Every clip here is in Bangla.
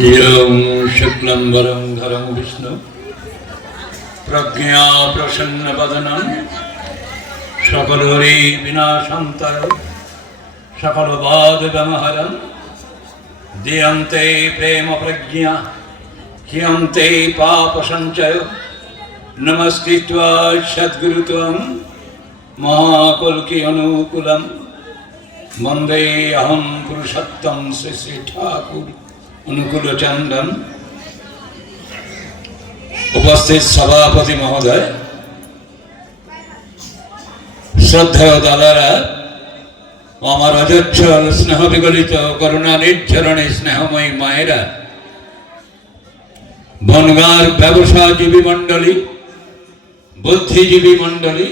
यं शुक्लम्बरं धरं विष्णु प्रज्ञा प्रसन्नवदनं सकलोरे विनाशन्तर सकलवादगमहरं दियन्ते प्रेमप्रज्ञा हियन्ते पापसञ्चय नमस्कृत्वा सद्गुरुत्वं महाकुल्कि अनुकूलं वन्दे अहं पुरुषोत्तम श्री श्री ठाकुर অনুকূল চন্দন। উপস্থিত সভাপতি মহোদয়, শ্রদ্ধেয় দাদারা, আমার অজচ্ছল স্নেহ বিগলিত করুণা নির্ঝরণে স্নেহময়ী মায়েরা, বনগার ব্যবসাজীবী মণ্ডলী, বুদ্ধিজীবী মণ্ডলী,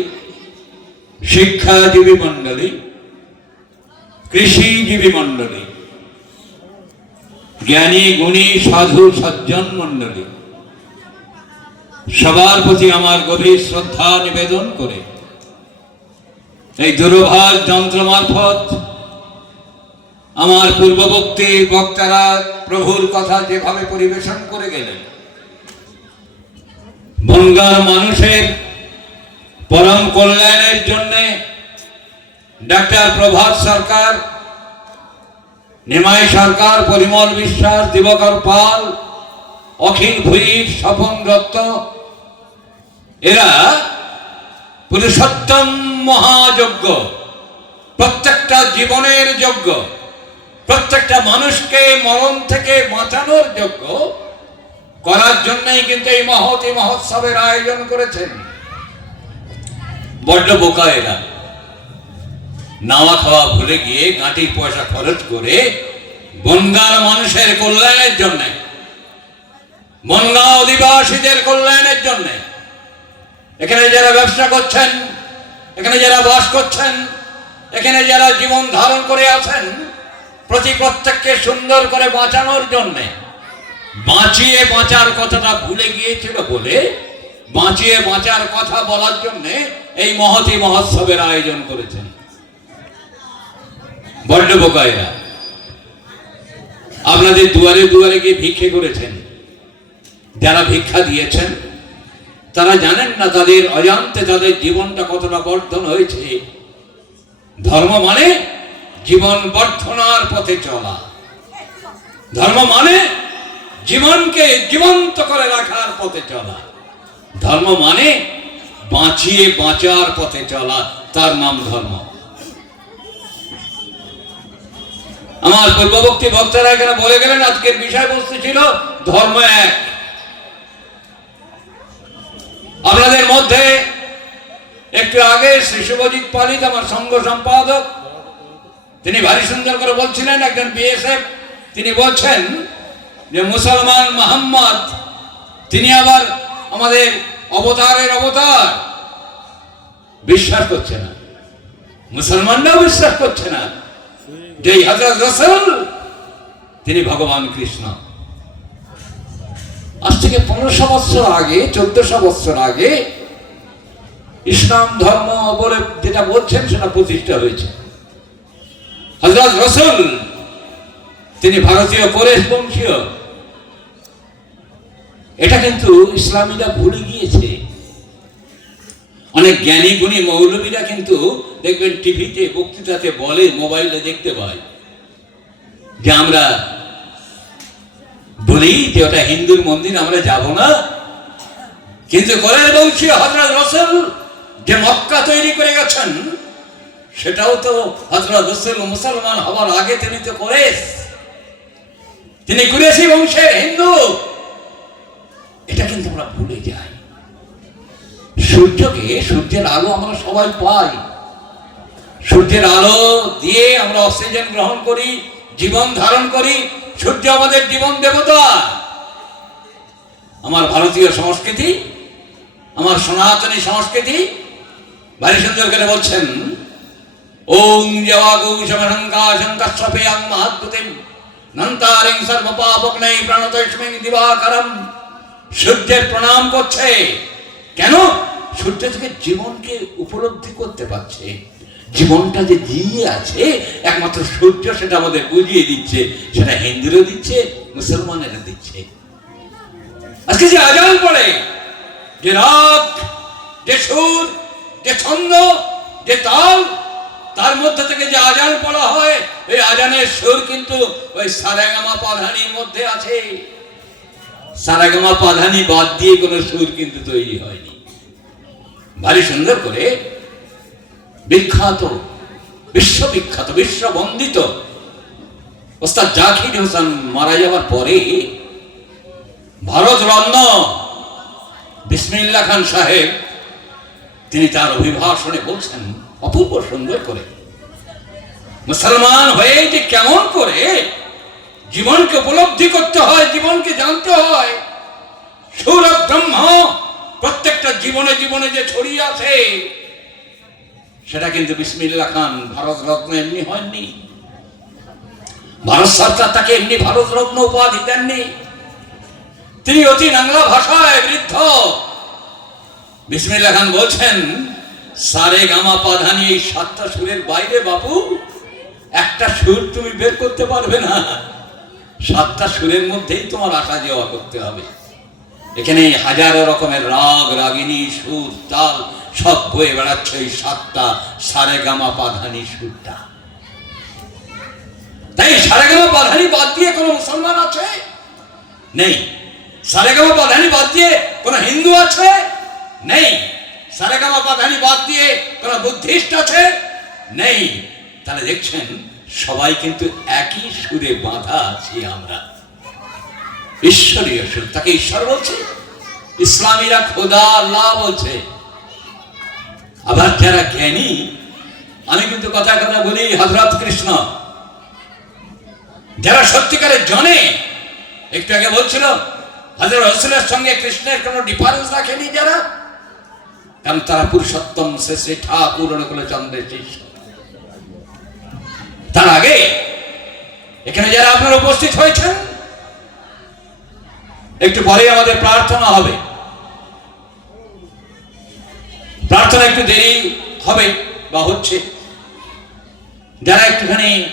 শিক্ষাজীবী মণ্ডলী, কৃষিজীবী মণ্ডলী জ্ঞানী, গুণী, সাধু, সজ্জন মণ্ডলী। সবার প্রতি আমার গভীর শ্রদ্ধা নিবেদন করে। এই দূরভাষ যন্ত্র মারফত আমার পূর্ববর্তী বক্তারা প্রভুর কথা যেভাবে পরিবেশন করে গেলেন বঙ্গার মানুষের পরম কল্যাণের জন্যে ডাক্তার প্রভাত সরকার নিমাই সরকার, পরিমল বিশ্বাস, দিবকর পাল, অখিল ভুইর, স্বপন দত্ত, এরা পুরুষোত্তম মহাযজ্ঞ। প্রত্যেকটা জীবনের যজ্ঞ, প্রত্যেকটা মানুষকে মরণ থেকে বাঁচানোর যজ্ঞ করার জন্যই কিন্তু এই মহতি মহোৎসবের আয়োজন করেছেন। বড্ড বোকা এরা। নাওয়া খাওয়া ভুলে গিয়ে গাঁটির পয়সা খরচ করে বনগার মানুষের কল্যাণের জন্য, বনগা অধিবাসীদের কল্যাণের জন্য। এখানে যারা ব্যবসা করছেন, এখানে যারা বাস করছেন, এখানে যারা জীবন ধারণ করে আছেন, প্রতি প্রত্যেককে সুন্দর করে বাঁচানোর জন্যে। বাঁচিয়ে বাঁচার কথাটা ভুলে গিয়েছিল বলে বাঁচিয়ে বাঁচার কথা বলার জন্যে এই মহতি মহোৎসবের আয়োজন করেছেন। বড্ড বোকায়রা আপনাদের দুয়ারে দুয়ারে গিয়ে ভিক্ষে করেছেন। যারা ভিক্ষা দিয়েছেন, তারা জানেন না তাদের অজান্তে তাদের জীবনটা কতটা বর্ধন হয়েছে। ধর্ম মানে জীবন বর্ধনার পথে চলা। ধর্ম মানে জীবনকে জীবন্ত করে রাখার পথে চলা। ধর্ম মানে বাঁচিয়ে বাঁচার পথে চলা। তার নাম ধর্ম। আমার পূর্ববর্তী ভক্তরা এখানে বলে গেলেন, আজকের বিষয়বস্তু ছিল ধর্ম এক। আপনাদের মধ্যে একটু আগে শ্রী শুভজিৎ পালিত, আমার সঙ্গ সম্পাদক, তিনি ভারী সুন্দর করে বলছিলেন, একজন বিএসএফ, তিনি বলছেন যে মুসলমান মোহাম্মদ, তিনি আবার আমাদের অবতারের অবতার। বিশ্বাস করছে না। মুসলমানরাও বিশ্বাস করছে না। যে হজরত রসুল, তিনি ভগবান কৃষ্ণ। আজ থেকে পনেরোশো বৎসর আগে, চোদ্দশো বৎসর আগে, ইসলাম ধর্ম বলে যেটা বলছেন, সেটা প্রতিষ্ঠা হয়েছে। হজরত রসুল, তিনি ভারতীয় কোরেশ বংশীয়। এটা কিন্তু ইসলামীরা ভুলে গিয়েছে। অনেক জ্ঞানী, গুণী মৌলবীরা কিন্তু দেখবেন টিভিতে, বক্তৃতাতে বলে, মোবাইলে দেখতে পাই যে আমরা বলি যে ওটা হিন্দুর মন্দির, আমরা যাব না। কিন্তু করে বলছি হজরত রসুল যে মক্কা তৈরি করে গেছেন, সেটাও তো হজরত রসুল মুসলমান হবার আগে তিনি তো করে তিনি কুরেশি বংশের হিন্দু এটা কিন্তু আমরা ভুলে যাই সূর্যকে, সূর্যের আলো আমরা সবাই পাই। সূর্যের আলো দিয়ে আমরা অক্সিজেন গ্রহণ করি, জীবন ধারণ করি। সূর্য আমাদের জীবন দেবতা। আমার ভারতীয় সংস্কৃতি, আমার সনাতনী সংস্কৃতি ভারী সুন্দর করে বলছেন, ওং জওয়াগৌ সমসংকা শঙ্কস্বপেয়াং মহাদ্ভুতিম নন্তারিং সর্বপাপগ্নৈ প্রণতস্মিং দিবাকরম। সূর্যের প্রণাম করছে। কেন? সূর্য থেকে জীবনকে উপলব্ধি করতে পারছে। জীবনটা যে দিয়ে আছে, একমাত্র সূর্য সেটা আমাদের বুঝিয়ে দিচ্ছে, সেটা হিন্দুরও দিচ্ছে মুসলমানেরও দিচ্ছে। আজকে যে আজান পড়ে, যে রাগ, যে সুর, যে ছন্দ, যে তাল, তার মধ্যে থেকে যে আজান পড়া হয় এই আজানের সুর কিন্তু ওই সারাগামা পাধানির মধ্যে আছে। সারাগামা পাধানি বাদ দিয়ে কোনো সুর কিন্তু তৈরি হয়নি। ভারী সুন্দর করে বিখ্যাত, বিশ্ববিখ্যাত, বিশ্ববন্দিত ওস্তাদ জাকির হোসেন মারা যাওয়ার পরে ভারত রত্ন বিসমিল্লা খান সাহেব, তিনি তার অভিভাষণে বলছেন, অপূর্ব সুন্দর করে, মুসলমান হয়ে যে কেমন করে জীবনকে উপলব্ধি করতে হয়, জীবনকে জানতে হয় সৌর ব্রহ্ম জীবনে জীবনে যে ছড়িয়ে আছে, সেটা কিন্তু বিসমিল্লা খান ভারত রত্ন এমনি হয়নি। ভারত সরকার তাকে এমনি ভারত রত্ন উপাধি দেননি। তিনি অতি বাংলা ভাষায় বৃদ্ধ। বিসমিল্লা খান বলছেন, সারে গামা পাধানি এই সাতটা সুরের বাইরে বাপু, একটা সুর তুমি বের করতে পারবে না। সাতটা সুরের মধ্যেই তোমার আসা যাওয়া করতে হবে। এখানে হাজারো রকমের রাগ, রাগিনী, সুর, তাল, সব বয়ে বেড়াচ্ছে এই সাতটা সারে গামা পাধানি সুরটা। তাই সারে গামা পাধানি বাদ দিয়ে কোনো মুসলমান আছে? নেই। সারেগামা পাধানি বাদ দিয়ে কোন হিন্দু আছে? নেই। সারেগামা পাধানি বাদ দিয়ে কোন বুদ্ধিস্ট আছে? নেই। তাহলে দেখছেন, সবাই কিন্তু একই সুরে বাঁধা আছি আমরা। ঈশ্বরীয় সুর তাকে ঈশ্বর বলছে। ইসলামীরা খোদা, আল্লাহ বলছে। আবার যারা জ্ঞানী, আমি কিন্তু কথা কথা বলি হজরত কৃষ্ণ। যারা সত্যিকারের জনে, একটু আগে বলছিল হাজার রসুলের সঙ্গে কৃষ্ণের কোনো ডিফারেন্স রাখেনি যারা? কারণ তারা পুরুষোত্তম শেষে ঠাকুর অনুকূল চন্দ্রের শিষ্য। তার আগে, এখানে যারা আপনারা উপস্থিত হয়েছেন একটু পরে আমাদের প্রার্থনা হবে। প্রার্থনা একটু দেরি হবে বা হচ্ছে। যারা একটুখানি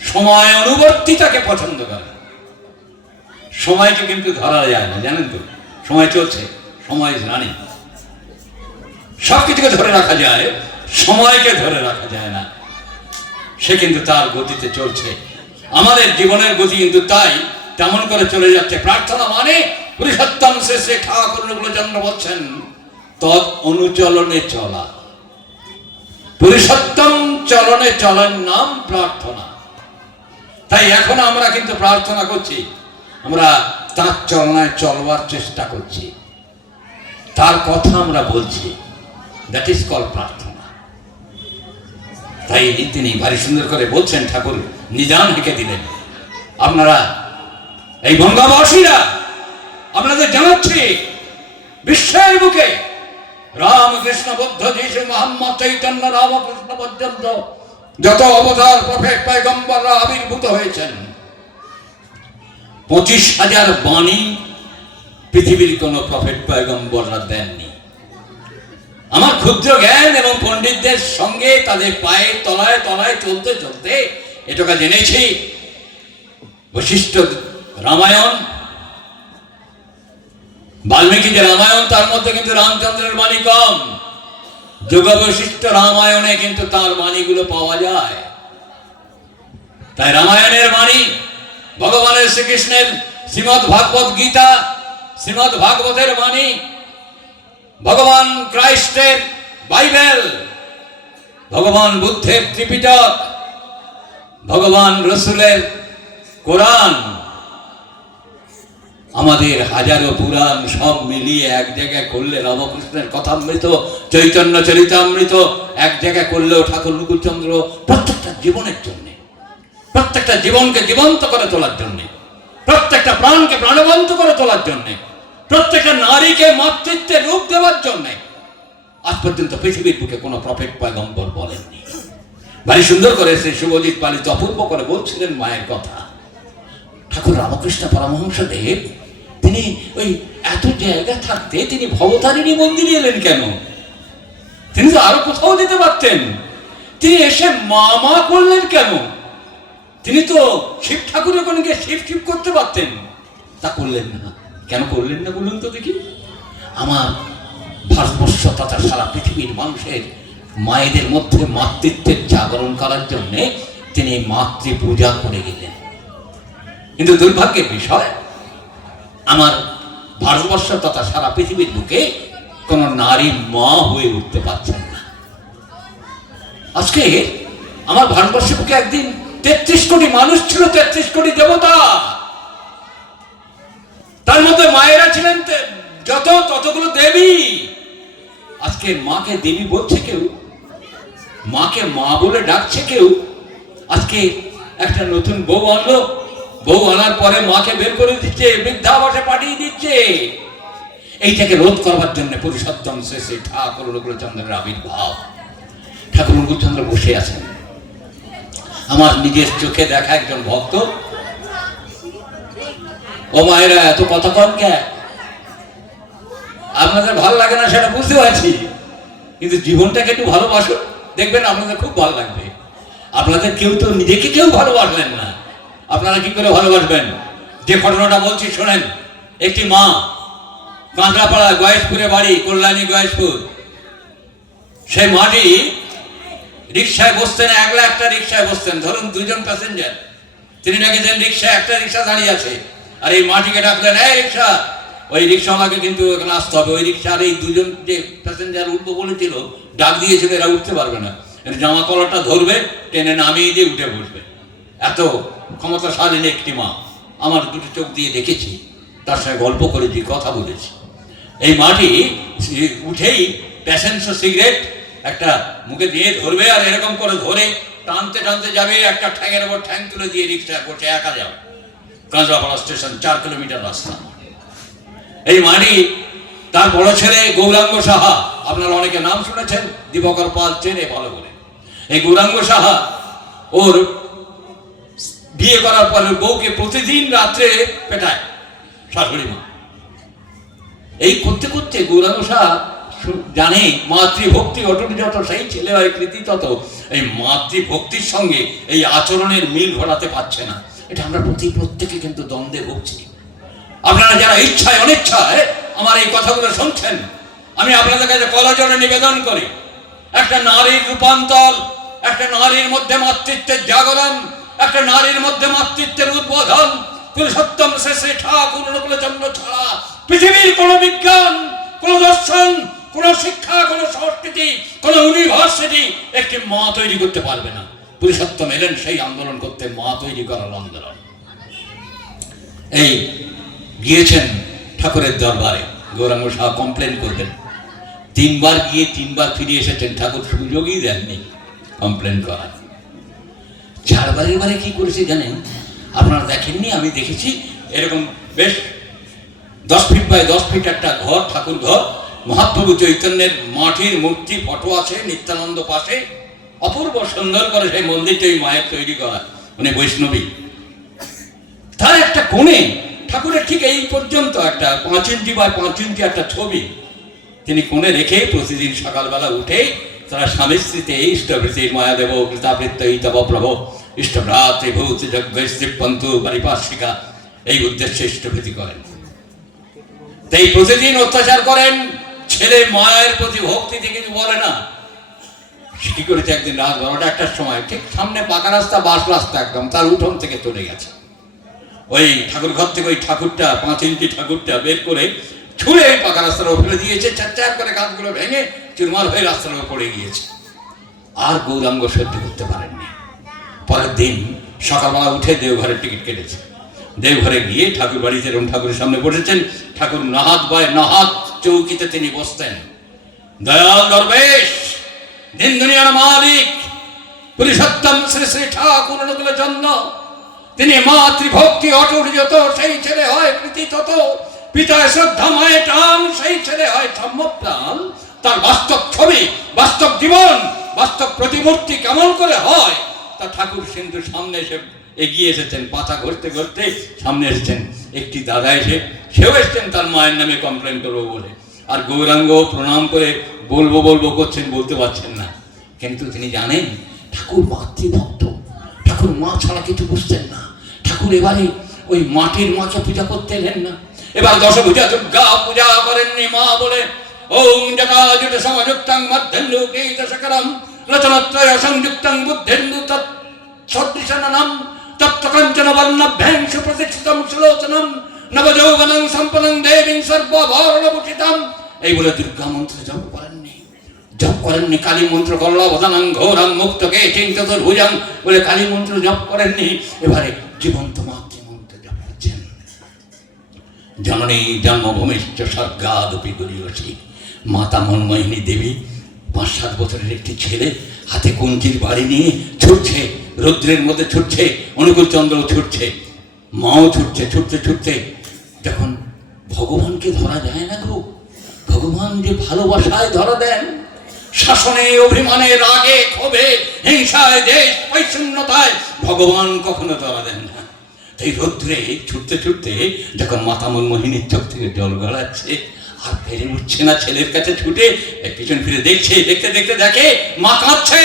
সময় অনুবর্তিতাকে পছন্দ করে। সময়কে কিন্তু ধরা যায় না, জানেন তো? সময় চলছে, সময় রানি সব কিছুকে ধরে রাখা যায়, সময়কে ধরে রাখা যায় না। সে কিন্তু তার গতিতে চলছে। আমাদের জীবনের গতি কিন্তু তাই। তেমন করে চলে যাচ্ছে? প্রার্থনা মানে পুরুষোত্তম শেষে খাওয়া করুণগুলো জন্ম বলছেন, তৎ অনুচলনে চলা। পুরুষোত্তম চলনে চলার নাম প্রার্থনা। তাই এখন আমরা কিন্তু প্রার্থনা করছি, আমরা তার চলনায় চলবার চেষ্টা করছি। তার কথা আমরা বলছি। দ্যাট ইজ কল প্রার্থনা। তাই তিনি ভারী সুন্দর করে বলছেন ঠাকুর নিজান হেঁকে দিলেন। আপনারা এই বঙ্গবাসীরা, আপনাদের জানাচ্ছি, বিশ্বের বুকে রামকৃষ্ণ বুদ্ধ যিশু মোহাম্মদ চৈতন্য রামকৃষ্ণ পর্যন্ত যত অবতার, প্রফেট, পয়গম্বররা আবির্ভূত হয়েছেন, পঁচিশ হাজার বাণী পৃথিবীর কোনো প্রফেট, পয়গম্বররা দেননি। আমার ক্ষুদ্র জ্ঞান এবং পণ্ডিতদের সঙ্গে তাদের পায়ে, তলায় তলায় চলতে চলতে এটুকা জেনেছি, বৈশিষ্ট্য রামায়ণ বাল্মীকি যে রামায়ণ, তার মধ্যে কিন্তু রামচন্দ্রের বাণী কম যোগ বৈশিষ্ট্য রামায়ণে কিন্তু তার বাণীগুলো পাওয়া যায়। তাই রামায়ণের বাণী ভগবানের শ্রীকৃষ্ণের শ্রীমদ ভাগবত গীতা, শ্রীমদ ভাগবতের বাণী, ভগবান ক্রাইস্টের বাইবেল, ভগবান বুদ্ধের ত্রিপিটক, ভগবান রসুলের কোরআন। আমাদের হাজারো পুরাণ সব মিলিয়ে এক জায়গায় করলে রামকৃষ্ণের কথামৃত চৈতন্য চরিতামৃত, এক জায়গায় করলেও ঠাকুর মুকুলচন্দ্র প্রত্যেকটা জীবনের জন্য, প্রত্যেকটা জীবনকে জীবন্ত করে তোলার জন্য, প্রত্যেকটা প্রাণকে প্রাণবন্ত করে তোলার জন্য, প্রত্যেকটা নারীকে মাতৃত্বের রূপ দেওয়ার জন্য। আজ পর্যন্ত পৃথিবীর বুকে কোনো প্রফেট পয়গম্বর বলেননি। ভারী সুন্দর করে সেই শুভজিৎ পালিত অপূর্ব করে বলছিলেন মায়ের কথা। ঠাকুর রামকৃষ্ণ পরমহংস দেব তিনি ওই এত জায়গা থাকতে তিনি ভবতারিণী মন্দিরে এলেন কেন? তিনি তো আরও কোথাও যেতে পারতেন। তিনি এসে মামা করলেন কেন? তিনি তো শিব ঠাকুরের গিয়ে শিব শিব করতে পারতেন। তা করলেন না। কেন করলেন না বলুন তো দেখি। আমার ভারতবর্ষ তথা সারা পৃথিবীর মানুষের মায়েদের মধ্যে মাতৃত্বের জাগরণ করার জন্যে তিনি মাতৃ পূজা করে গেলেন। কিন্তু দুর্ভাগ্যের বিষয় আমার ভারতবর্ষ তথা সারা পৃথিবীর বুকে কোন নারী মা হয়ে উঠতে পারছেন না। আজকে আমার ভারতবর্ষের বুকে একদিন তেত্রিশ কোটি মানুষ ছিল, তেত্রিশ কোটি দেবতা। তার মধ্যে মায়েরা ছিলেন যত, ততগুলো দেবী। আজকে মাকে দেবী বলছে কেউ, মাকে মা বলে ডাকছে কেউ। আজকে একটা নতুন বউ আনলো বউ আনার পরে মাকে বের করে দিচ্ছে, বৃদ্ধাবাসে পাঠিয়ে দিচ্ছে। এইটাকে রোধ করবার জন্য পুরুষোত্তম শেষে ঠাকুর অনুকূলচন্দ্রের আবির্ভাব। ঠাকুর অনুকূলচন্দ্র বসে আছেন। আমার নিজের চোখে দেখা একজন ভক্ত। ও মায়েরা, এত কথা কম কে? আপনাদের ভালো লাগে না সেটা বুঝতে পারছি। কিন্তু জীবনটাকে একটু ভালোবাসো। দেখবেন আপনাদের খুব ভালো লাগবে। আপনাদের কেউ তো নিজেকে কেউ ভালোবাসলেন না। আপনারা কি করে ভালোবাসবেন? যে ঘটনাটা বলছি শোনেন, একটি মা কাঁকড়াপাড়া গয়েশপুরে বাড়ি, কল্যাণী গয়েশপুর। সেই মাটি রিক্সায় বসতেন, একলা একটা রিক্সায় বসতেন। ধরুন দুজন প্যাসেঞ্জার তিনি দেখেছেন রিক্সায় একটা রিক্সা দাঁড়িয়ে আছে। আর এই মাটিকে ডাকলেন এই রিক্সা ওই রিক্সাওয়ালাকে কিন্তু এখানে আসতে হবে। ওই রিক্সার এই দুজন যে প্যাসেঞ্জার উঠবো বলেছিল, ডাক দিয়েছিল, এরা উঠতে পারবে না। জামা কলারটা ধরবে, টেনে নামিয়ে দিয়ে উঠে বসবে। এত ক্ষমতাশালীন একটি মা আমার দুটো চোখ দিয়ে দেখেছি, তার সঙ্গে গল্প করেছি কথা বলেছি। এই মাটি উঠেই প্যাসেন্স সিগারেট একটা মুখে দিয়ে ধরবে আর এরকম করে ধরে টানতে টানতে যাবে, একটা ঠ্যাঙের ওপর ঠ্যাং তুলে দিয়ে রিক্সা বসে একা যাও। কাঁচরাপাড়া স্টেশন, চার কিলোমিটার রাস্তা। এই মাটি, তার বড় ছেলে গৌরাঙ্গ সাহা, আপনারা অনেকে নাম শুনেছেন, দিবকর পাল চেনে ভালো করে। এই গৌরাঙ্গ সাহা, ওর বিয়ে করার পরে বউকে প্রতিদিন রাত্রে পেটায় শাশুড়ি মা। এই করতে করতে গৌরাঙ্গ জানে মাতৃভক্তি অটুট যত, সেই ছেলে হয় কৃতি তত। এই মাতৃভক্তির সঙ্গে এই আচরণের মিল ঘটাতে পারছে না। এটা আমরা প্রতি প্রত্যেকে কিন্তু দ্বন্দ্বে ভুগছি। আপনারা যারা ইচ্ছায় অনিচ্ছায় আমার এই কথাগুলো শুনছেন, আমি আপনাদের কাছে কলাজনে নিবেদন করি। একটা নারীর রূপান্তর, একটা নারীর মধ্যে মাতৃত্বের জাগরণ একটা নারীর মধ্যে মাতৃত্বের উদ্বোধন। পুরুষোত্তম শেষে ঠাকুর অনুকূলচন্দ্র ছাড়া। পৃথিবীর কোন বিজ্ঞান, কোন দর্শন, কোন শিক্ষা, কোন সংস্কৃতি, কোন ইউনিভার্সিটি একটি মা তৈরি করতে পারবে না। পুরুষোত্তম এলেন, সেই আন্দোলন করতে মা তৈরি করার আন্দোলন। এই গিয়েছেন ঠাকুরের দরবারে। গৌরাঙ্গ শাহ কমপ্লেন করবেন তিনবার গিয়ে তিনবার ফিরে এসেছেন, ঠাকুর সুযোগই দেননি কমপ্লেন করার। চারবার এবারে কি করেছে জানেন? আপনারা দেখেননি, আমি দেখেছি, এরকম বেশ দশ ফিট বাই দশ ফিট একটা ঘর, ঠাকুর ঘর, মহাপ্রভু চৈতন্যের মাটির মূর্তি, ফটো আছে, নিত্যানন্দ পাশে, অপূর্ব সুন্দর করে সেই মন্দিরটা ওই মায়ের তৈরি করা মানে বৈষ্ণবী। তার একটা কোণে, ঠাকুরের ঠিক এই পর্যন্ত একটা পাঁচ ইঞ্চি বা পাঁচ ইঞ্চি একটা ছবি, তিনি কোণে রেখে প্রতিদিন সকালবেলা উঠে তারা স্বামী স্ত্রীতে ইষ্টভৃতির মায়াদেব, কৃতাবৃত্ত তব প্রভ ইষ্টভ্রাতৃ ভূত যজ্ঞ পন্তু পারিপার্শ্বিকা, এই উদ্দেশ্যে ইষ্টভৃতি করেন। তাই প্রতিদিন অত্যাচার করেন, ছেলে মায়ের প্রতি ভক্তিতে কিছু বলে না। কি করেছে একদিন রাত বারোটা একটার সময়, ঠিক সামনে পাকা রাস্তা বাস রাস্তা একদম, তার উঠোন থেকে চলে গেছে। ওই ঠাকুর ঘর থেকে ওই ঠাকুরটা, পাঁচ ইঞ্চি ঠাকুরটা বের করে ছুঁড়ে পাকা রাস্তার উপরে ফেলে দিয়েছে, চার করে গাছগুলো ভেঙে চুরমার হয়ে রাস্তার উপর পড়ে গিয়েছে। আর গৌরাঙ্গ সহ্য করতে পারেননি। পরের দিন সকালবেলা উঠে দেওঘরের টিকিট কেটেছে। দেওঘরে গিয়ে ঠাকুর বাড়িতে এরকম ঠাকুরের সামনে বসেছেন, ঠাকুর নাহাত বয় নাহাত চৌকিতে তিনি বসতেন। দয়াল দরবেশ, দিন দুনিয়ার মালিক, পুরুষোত্তম শ্রী শ্রী ঠাকুর জন্য তিনি মাতৃভক্তি অটুট যত, সেই ছেলে হয় প্রীতি তত। পিতায় শ্রদ্ধা মায়ের টান, সেই ছেলে হয় সম্যপ্রাণ তার বাস্তব ছবি, বাস্তব জীবন, বাস্তব প্রতিমূর্তি কেমন করে হয় তা ঠাকুর সিন্ধু সামনে এসে এগিয়ে এসেছেন, পাতা ঘুরতে ঘুরতে সামনে এসেছেন। একটি দাদা এসে, সেও এসেছেন, তার মায়ের নামে কমপ্লেন করব বলে। আর গৌরাঙ্গ প্রণাম করে বলব বলব, করছেন, বলতে পারছেন না। কিন্তু তিনি জানেন, ঠাকুর মাতৃভক্ত। ঠাকুর মা ছাড়া কিছু বুঝতেন না। ঠাকুর এবারে ওই মাটির মাকে পূজা করতে এলেন না। এবার দশ পূজা দুর্গা পূজা করেননি মা বলে, ওম জগাজুট সমযুক্তং মধ্যেন লোকে দশকরম। রচনত্রয় সংযুক্তং বুদ্ধেন্দু তৎ সদৃশননম তপ্তকঞ্চন বর্ণভ্যাং সুপ্রতিষ্ঠিতম সুলোচনম, নবযৌবনং সম্পদং দেবীং সর্বভরণভূষিতম এই বলে দুর্গা মন্ত্র জপ করেননি। জপ করেননি, কালী মন্ত্র কল্লবদানং, ঘোরং, মুক্তকে চিন্ততর ভুজং বলে কালী মন্ত্র জপ করেননি। এবারে জীবন্ত মাতৃমন্ত্র জপ করছেন। জননী জন্মভূমিশ্চ স্বর্গাদপি গরিয়সী মাতা মনমোহিনী দেবী পাঁচ সাত বছরের একটি ছেলে হাতে কঞ্চির বাড়ি নিয়ে ছুটছে, রৌদ্রের মধ্যে ছুটছে অনুকূল চন্দ্র ছুটছে, মাও ছুটছে, ছুটতে ছুটতে। যখন ভগবানকে ধরা যায় না গো, ভগবান যে ভালোবাসায় ধরা দেন, শাসনে, অভিমানে, রাগে, ক্ষোভে, হিংসায়, দেশ বৈষণ্যতায় ভগবান কখনো ধরা দেন না। তাই রৌদ্রে, ছুটতে ছুটতে যখন মাতামল মোহিনীর চোখ থেকে জল গড়াচ্ছে আর ফেরে উঠছে না ছেলের কাছে ছুটে পিছন ফিরে দেখছে, দেখতে দেখতে দেখে মা কাঁদছে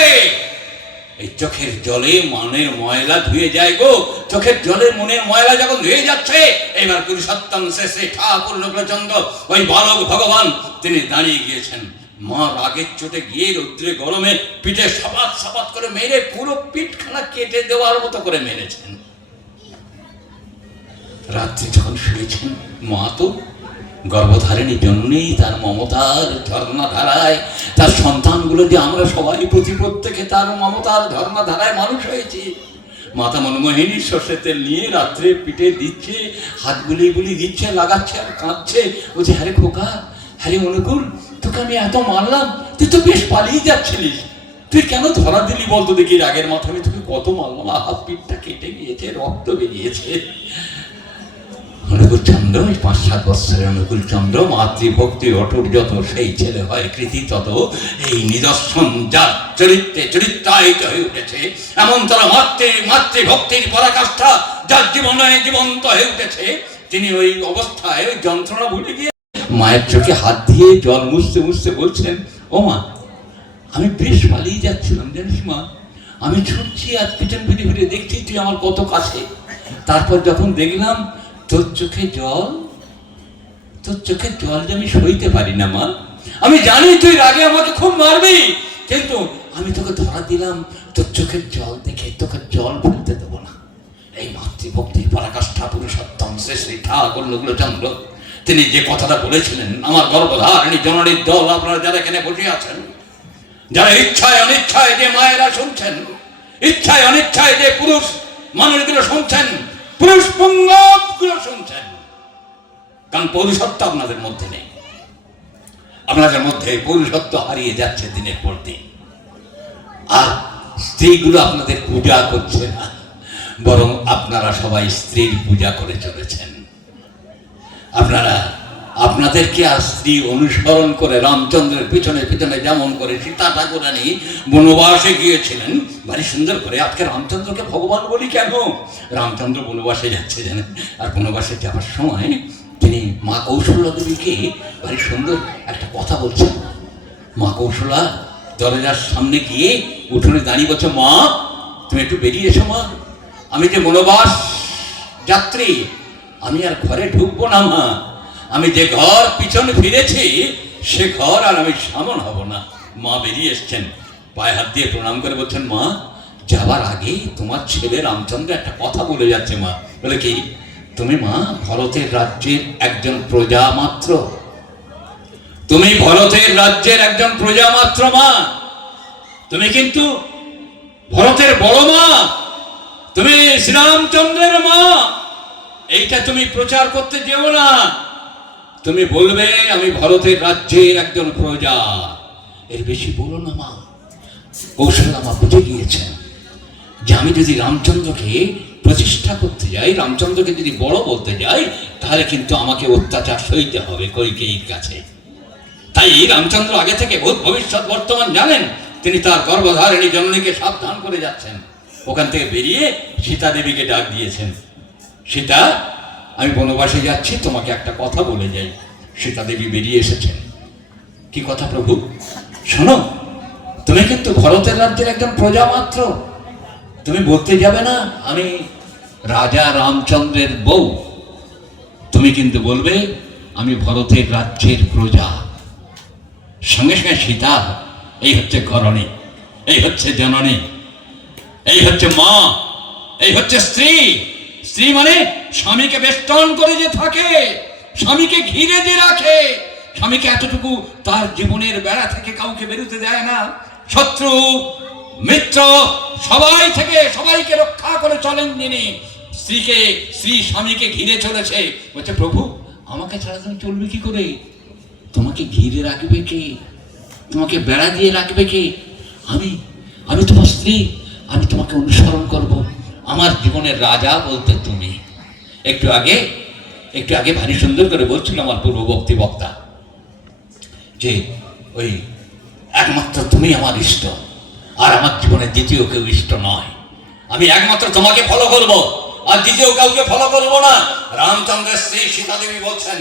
এই চোখের জলে মনের ময়লা ধুয়ে যায় গো। চোখের জলে মনের ময়লা যখন ধুয়ে যাচ্ছে, এবার পুরুষোত্তম শেষে ঠাকুর লোকচন্দ্র ওই বালক ভগবান, তিনি দাঁড়িয়ে গিয়েছেন। মা রাগের চোটে গিয়ে রৌদ্রে গরমে পিঠে সাপাত সাপাত করে মেরে পুরো পিঠখানা কেটে দেওয়ার মতো করে মেরেছেন। রাত্রি যখন শুয়েছেন মা তো গর্ভধারিণী জন্যই তার মমতার ধারায় তার সন্তানগুলো যে আমরা সবাই প্রতি প্রত্যেকে তার মমতার ধারায় মানুষ হয়েছি। মাতা মনমোহিনী সর্ষের তেল নিয়ে রাত্রে পিঠে দিচ্ছে, হাত বুলিয়ে বুলিয়ে দিচ্ছে, লাগাচ্ছে আর কাঁদছে। বলছে হ্যারে খোকা হ্যারে অনুকূল, তোকে আমি এত মারলাম, তুই তো বেশ পালিয়ে যাচ্ছিলিস। তুই কেন ধরা দিলি বলতো দেখি, রাগের মাথায় আমি তোকে কত মারলাম? হাত পিঠটা কেটে গিয়েছে, রক্ত বেরিয়েছে। অনুকূল চন্দ্র ওই পাঁচ সাত বৎসরের অনুকূল চন্দ্র মাতৃভক্তির অটুট যত সেই ছেলে হয়, কৃতি তত এই নিদর্শন, যার চরিত্রে চরিত্রায়িত হয়ে উঠেছে। এমন তারা মাতৃ, মাতৃভক্তির পরাকাষ্ঠা, যার জীবনে জীবন্ত হয়ে উঠেছে। তিনি ওই অবস্থায় ওই যন্ত্রণা ভুলে গিয়ে মায়ের চোখে হাত দিয়ে জল মুছতে মুছতে বলছেন, ও মা, আমি বেশ পালিয়ে যাচ্ছিলাম, জানিস মা। আমি ছুটছি আজ পিছন পিঠে ফিরে দেখছি তুই আমার কত কাছে। তারপর যখন দেখলাম তোর চোখে জল? তোর চোখে জল যে আমি সইতে পারি না, মা। আমি জানি তুই রাগে আমাকে খুব মারবি, কিন্তু আমি তোকে ধরা দিলাম, তোর চোখের জল দেখে তোকে জল ফেলতে দেবো না। এই মাতৃভক্তির পরাকাষ্ঠা পুরুষোত্তম শ্রী শ্রী ঠাকুর লোকলো চন্দ্র তিনি যে কথাটা বলেছিলেন, আমার গর্ভধারিণী জননীর দল আপনারা যারা এখানে বসে আছেন, যারা ইচ্ছায় অনিচ্ছায় যে মায়েরা শুনছেন, ইচ্ছায় অনিচ্ছায় যে পুরুষ মানুষগুলো শুনছেন পুরুষ শুনছেন। কারণ পৌরুষত্ব আপনাদের মধ্যে নেই। আপনাদের মধ্যে পৌরুষত্ব হারিয়ে যাচ্ছে দিনের পর দিন। আর স্ত্রীগুলো আপনাদের পূজা করছে না, বরং আপনারা সবাই স্ত্রীর পূজা করে চলেছেন। আপনারা আপনাদেরকে আর অনুসরণ করে রামচন্দ্রের পিছনে পিছনে যেমন করে সীতা ঠাকুরানী বনবাসে গিয়েছিলেন, ভারী সুন্দর করে। আজকে রামচন্দ্রকে ভগবান বলি কেন? রামচন্দ্র বনবাসে যাচ্ছে জানেন, আর বনবাসে যাওয়ার সময় তিনি মা কৌশল্যা দেবীকে ভারী সুন্দর একটা কথা বলছেন। মা কৌশলা, দরজার সামনে গিয়ে উঠোনে দাঁড়িয়ে বলছে, মা, তুমি একটু বেরিয়ে এসো মা। আমি যে বনবাস যাত্রী, আমি আর ঘরে ঢুকবো না মা। আমি যে ঘর পিছনে ফিরেছি, সে ঘর আর আমি সামন হব না। মা বেরিয়ে এসছেন। পায়ে হাত দিয়ে প্রণাম করে বলছেন, মা যাবার আগে তোমার ছেলে রামচন্দ্র একটা কথা বলে যাচ্ছে, মা। বলে কি? তুমি মা, ভরতের রাজ্যের একজন প্রজা মাত্র। তুমি ভরতের রাজ্যের একজন প্রজা মাত্র, মা। তুমি কিন্তু ভরতের বড় মা। তুমি শ্রীরামচন্দ্রের মা। এইটা তুমি প্রচার করতে যেও না। তুমি বলবে, আমি ভারতের রাজ্যের একজন প্রজা। এর বেশি বলো না, মা। কৌশল মা বুঝে গিয়েছেন যে আমি যদি রামচন্দ্রকে প্রতিষ্ঠা করতে যাই, রামচন্দ্রকে যদি বড় বলতে যাই, তাহলে কিন্তু আমাকে অত্যাচার সইতে হবে কৈকেয়ীর কাছে। তাই রামচন্দ্র আগে থেকে ভবিষ্যৎ বর্তমান জানেন। তিনি তার গর্ভধারিণী জননীকে সাবধান করে যাচ্ছেন। ওখান থেকে বেরিয়ে সীতা দেবীকে ডাক দিয়েছেন। সীতা আমি বনবাসে যাচ্ছি, তোমাকে একটা কথা বলে যাই। সীতা দেবী বেরিয়ে এসেছেন। কি কথা প্রভু? শোনো, তুমি কিন্তু ভারতের রাজ্যের একজন প্রজা মাত্র তুমি বলতে যাবে না, আমি রাজা রামচন্দ্রের বউ। তুমি কিন্তু বলবে, আমি ভরতের রাজ্যের প্রজা। সঙ্গে সঙ্গে সীতা, এই হচ্ছে করণী এই হচ্ছে জননী, এই হচ্ছে মা, এই হচ্ছে স্ত্রী। স্ত্রী মানে স্বামীকে বেষ্টন করে যে থাকে, স্বামীকে ঘিরে যে রাখে, স্বামীকে এতটুকু তার জীবনের বেড়া থেকে কাউকে বেরোতে দেয় না। শত্রু, মিত্র, সবাই থেকে সবাইকে রক্ষা করে চলেন যিনি। স্ত্রীকে, স্ত্রী স্বামীকে ঘিরে চলেছে। বলছে, প্রভু, আমাকে ছাড়া তুমি চলবে কি করে? তোমাকে ঘিরে রাখবে কে? তোমাকে বেড়া দিয়ে রাখবে কে? আমি আমি তোমার স্ত্রী, আমি তোমাকে অনুসরণ করব। আমার জীবনের রাজা বলতে তুমি। একটু আগে একটু আগে ভারী সুন্দর করে বলছিল আমার পূর্ববর্তী বক্তা যে, ওই, একমাত্র তুমি আমার ইষ্ট, আর আমার জীবনে দ্বিতীয় কেউ ইষ্ট নয়। আমি একমাত্র তোমাকে ফলো করব, আর দ্বিতীয় কাউকে ফলো করব না। রামচন্দ্রের স্ত্রী সীতা দেবী বলছেন,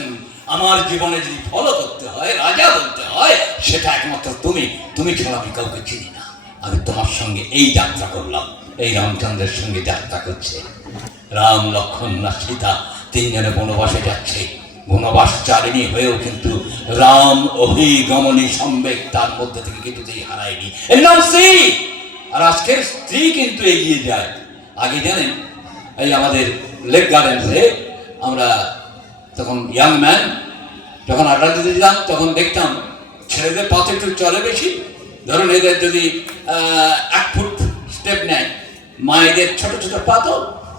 আমার জীবনে যদি ফলো করতে হয়, রাজা বলতে হয়, সেটা একমাত্র তুমি তুমি ছাড়া আমি কাউকে চিনি না। আমি তোমার সঙ্গে এই যাত্রা করলাম। এই রামচন্দ্রের সঙ্গে যাত্রা করছে। রাম, লক্ষণ, না সীতা, তিনজনে বনবাসে যাচ্ছে। বনবাসচারিণী হয়েও কিন্তু রাম অভিগমনী সম্বেক তার মধ্যে থেকে কিন্তু কিছুতেই হারায়নি। এর নাম স্ত্রী আর আজকের স্ত্রী কিন্তু এগিয়ে যায়। আগে জানেন, এই আমাদের লেক গার্ডেন্সে আমরা তখন ইয়াং ম্যান যখন আড্ডা দিতে যেতাম, তখন দেখতাম ছেলেদের পথে একটু চলে বেশি। ধরুন এদের যদি এক ফুট স্টেপ নেয় মায়েদের ছোট ছোট পা তো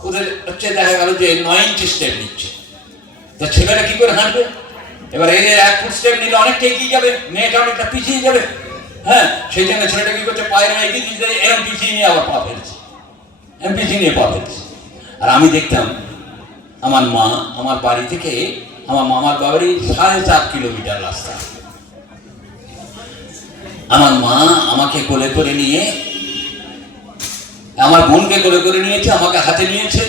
ওদের হচ্ছে দেখা গেল যে নয় ইঞ্চি স্টেপ নিচ্ছে। তো ছেলেরা কি করে হাঁটবে? এবার এদের এক ফুট স্টেপ নিলে অনেকটা এগিয়ে যাবে, মেয়েটা অনেকটা পিছিয়ে যাবে। হ্যাঁ সেই জন্য ছেলেটা কি করছে, পায়ের এগিয়ে দিচ্ছে এরকম পিছিয়ে নিয়ে আবার পা ফেলছে। এরকম পিছিয়ে নিয়ে পা ফেলছে। আর আমি দেখতাম, আমার মা আমার বাড়ি থেকে আমার মামার বাড়ি সাড়ে চার কিলোমিটার রাস্তা। আমার মা আমাকে কোলে করে নিয়ে আমার বোনকে কোলে করে নিয়েছে আমাকে হাতে নিয়েছে।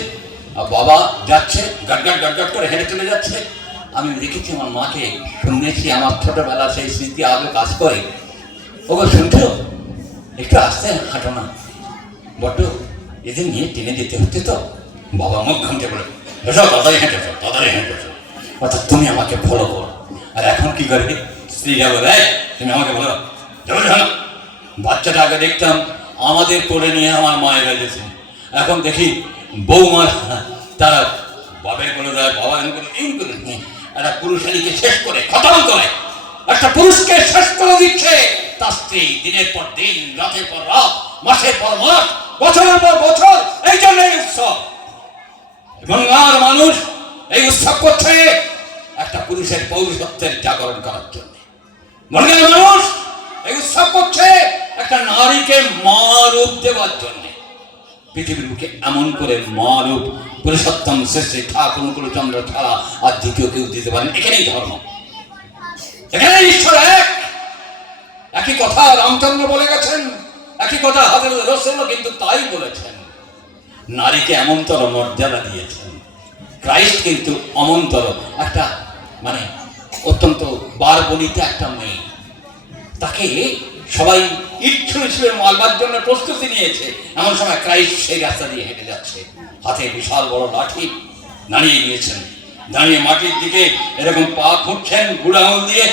আর বাবা যাচ্ছে গাটগাট গাটগাট করে হেঁটে চলে যাচ্ছে। আমি দেখেছি আমার মাকে শুনেছি আমার ছোটোবেলা সেই স্মৃতি আগে কাজ করে। ওগো শুনছো? একটু আসতে হাঁটো না। বড্ড এদের নিয়ে টেনে যেতে হচ্ছে তো। বাবা মুখ ঘামতে বলে এসব তাড়াতাড়ি হেঁটেছো হেঁটে হেঁটেছো অর্থাৎ তুমি আমাকে ফলো করো। আর এখন কি করে? স্ত্রীরা বলে "এই, তুমি আমাকে বলো যাব বাচ্চাটা আগে দেখতাম আমাদের কোলে নিয়ে আমার মায়ের গেছে। এখন দেখি বৌমার তারা বাবের কোলে দেয় বাবা এমন করে এই করে একটা পুরুষালীকে শেষ করে, খতম করে। একটা পুরুষকে শেষ করে দিচ্ছে। তার স্ত্রী দিনের পর দিন, রাতের পর রাত, মাসের পর মাস, বছরের পর বছর, এই জন্য এই উৎসব। আর মানুষ এই উৎসব করছে একটা পুরুষের পৌরসত্বের জাগরণ করার জন্য। মর্গের মানুষ উৎসব করছে একটা নারীকে মা রূপ দেওয়ার জন্য। পৃথিবীর বুকে এমন করে মা রূপ পুরুষোত্তম শ্রেষ্ঠ ঠাকুর চন্দ্র ছাড়া আর দ্বিতীয় কেউ দিতে পারেন। এখানেই ধর্ম। এখানে ঈশ্বর এক। একই কথা রামচন্দ্র বলে গেছেন, একই কথা হাতের রসেলও কিন্তু তাই বলেছেন। নারীকে এমনতর মর্যাদা দিয়েছেন। ক্রাইস্ট কিন্তু অমন্তর একটা মানে অত্যন্ত বারবনিতে একটা মেয়ে। তাকে সবাই ইচ্ছু হিসেবে ছুঁড়ে মারবার জন্য প্রস্তুতি নিয়েছে। এমন সময় ক্রাইস্ট সেই রাস্তা দিয়ে হেঁটে যাচ্ছে। হাতে বিশাল বড় লাঠি দাঁড়িয়ে নিয়েছেন দাঁড়িয়ে মাটির দিকে এরকম পা ফুটছেন বুড়া আঙুল দিয়ে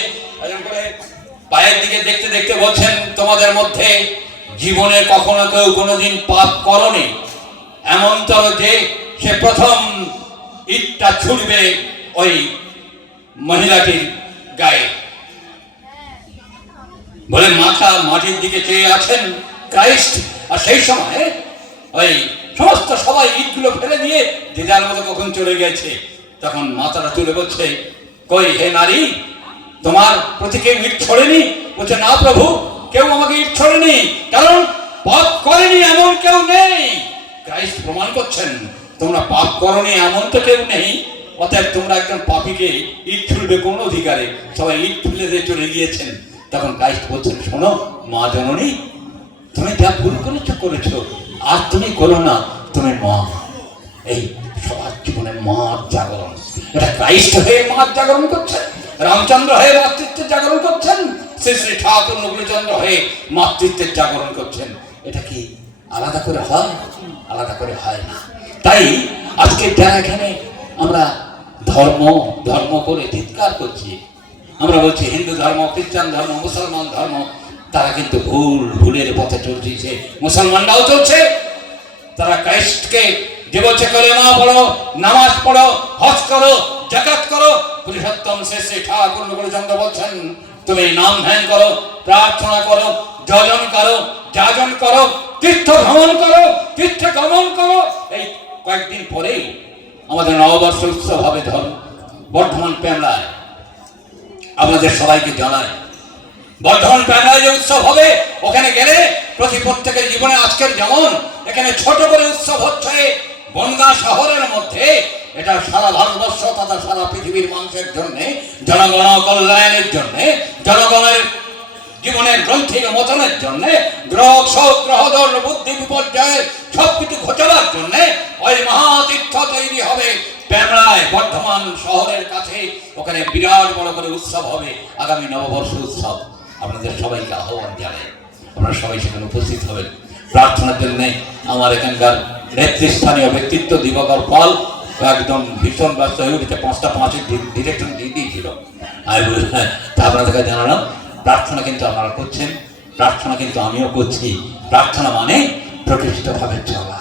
এরকম করে পায়ের দিকে দেখতে দেখতে বলছেন, তোমাদের মধ্যে জীবনে কখনো কেউ কোনোদিন পাপ করনি। এমন তর যে সে প্রথম ইটটা ছুড়বে ওই মহিলাটির গায়ে। বলে মাথা মাটির দিকে চেয়ে আছেন ক্রাইস্ট। আর সেই সময় ওই সমস্ত সবাই ইটগুলো ফেলে দিয়ে যে যার মতো কখন চলে গেছে, তখন মাথাটা তুলে বলছে, কই হে নারী, তোমার প্রতি কেউ ইট ছড়েনি? বলছে, না প্রভু, কেউ আমাকে ইট ছড়েনি, কারণ পাপ করেনি এমন কেউ নেই। ক্রাইস্ট প্রমাণ করছেন, তোমরা পাপ করনি এমন তো কেউ নেই, অতএব তোমরা একজন পাপীকে ইট ছুড়বে কোন অধিকারে? সবাই ইট তুলে দিয়ে চলে গিয়েছেন। তখন ক্রাইস্ট বলছেন, শোনো, মা জননী, তুমি যা ভুল করেছ করেছ। আর তুমি করো না, তুমি মা। এই সবার জীবনে মার জাগরণ। এটা ক্রাইস্ট হয়ে মার জাগরণ করছেন, রামচন্দ্র হয়ে মাতৃত্বের জাগরণ করছেন, শ্রী শ্রী ঠাকুর নকুলচন্দ্র হয়ে মাতৃত্বের জাগরণ করছেন। এটা কি আলাদা করে হয়? আলাদা করে হয় না। তাই আজকে যারা এখানে আমরা ধর্ম ধর্ম করে চিৎকার করছি আমরা বলছি হিন্দু ধর্ম, খ্রিস্টান ধর্ম, মুসলমান ধর্ম, তারা কিন্তু ভুল, ভুলের পথে চলছে। মুসলমানরাও চলছে। তারা ক্রাইস্টকে যে বলছে কলেমা পড়ো, নামাজ পড়ো, হজ করো জাকাত করো, পুরুষোত্তম শেষে ঠাকুর নগরচন্দ্র বলছেন, তুমি নাম ধ্যান করো, প্রার্থনা করো, যজন করো, যাজন করো, তীর্থ ভ্রমণ করো, তীর্থ গমন করো। এই কয়েকদিন পরেই আমাদের নববর্ষ উৎসব হবে ধর বর্ধমান প্যামলায় আপনাদের সবাইকে জানায় বর্ধমান প্যান্ডালে যে উৎসব হবে, ওখানে গেলে প্রতি প্রত্যেকের জীবনে আজকের যেমন, এখানে ছোট করে উৎসব হচ্ছে বনগা শহরের মধ্যে। এটা সারা ভারতবর্ষ তথা সারা পৃথিবীর মানুষের জন্য, জনগণ কল্যাণের জন্য, জনগণের জীবনের গ্রন্থির মোচনের জন্য, গ্রহ গ্রহদল বুদ্ধি, বিপর্যয়, সবকিছু ঘোচাবার জন্য ওই মহাতীর্থ তৈরি হবে। প্যামরায়, বর্ধমান শহরের কাছে ওখানে বিরাট বড় করে উৎসব হবে, আগামী নববর্ষ উৎসব। আপনাদের সবাইকে আহ্বান জানাই, আপনারা সবাই সেখানে উপস্থিত হবেন। প্রার্থনার জন্য আমার এখানকার নেতৃস্থানীয় ব্যক্তিত্ব দিবকর ফল একদম ভীষণ ব্যস্ত হয়ে উঠেছে, পাঁচটা পাঁচের ডিরেকশন দিয়ে দিয়েছিল। আমি বললাম তা আপনাদেরকে জানালাম। প্রার্থনা কিন্তু আপনারা করছেন, প্রার্থনা কিন্তু আমিও করছি। প্রার্থনা মানে প্রকৃষ্টভাবে চলা,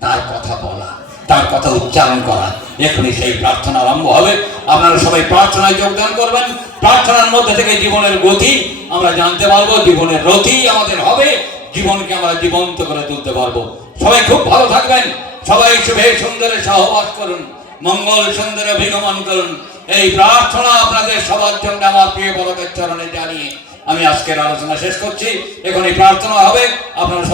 তার কথা বলা, তার কথা উচ্চারণ করা। এখনই সেই প্রার্থনা আরম্ভ হবে। আপনারা সবাই প্রার্থনায় যোগদান করবেন। প্রার্থনার মধ্যে থেকে জীবনের গতি আমরা জানতে পারব, জীবনের রতি আমাদের হবে। জীবনকে আমরা জীবন্ত করে তুলতে পারব। সবাই খুব ভালো থাকবেন। সবাই শুভে সুন্দরে সহবাস করুন। মঙ্গল সুন্দর অভিগমন করুন। এই প্রার্থনা আপনাদের সবার জন্য আমার প্রিয় বড়দের চরণে জানিয়ে আমি আজকের আলোচনা শেষ করছি। এখন এই প্রার্থনা হবে। আপনারা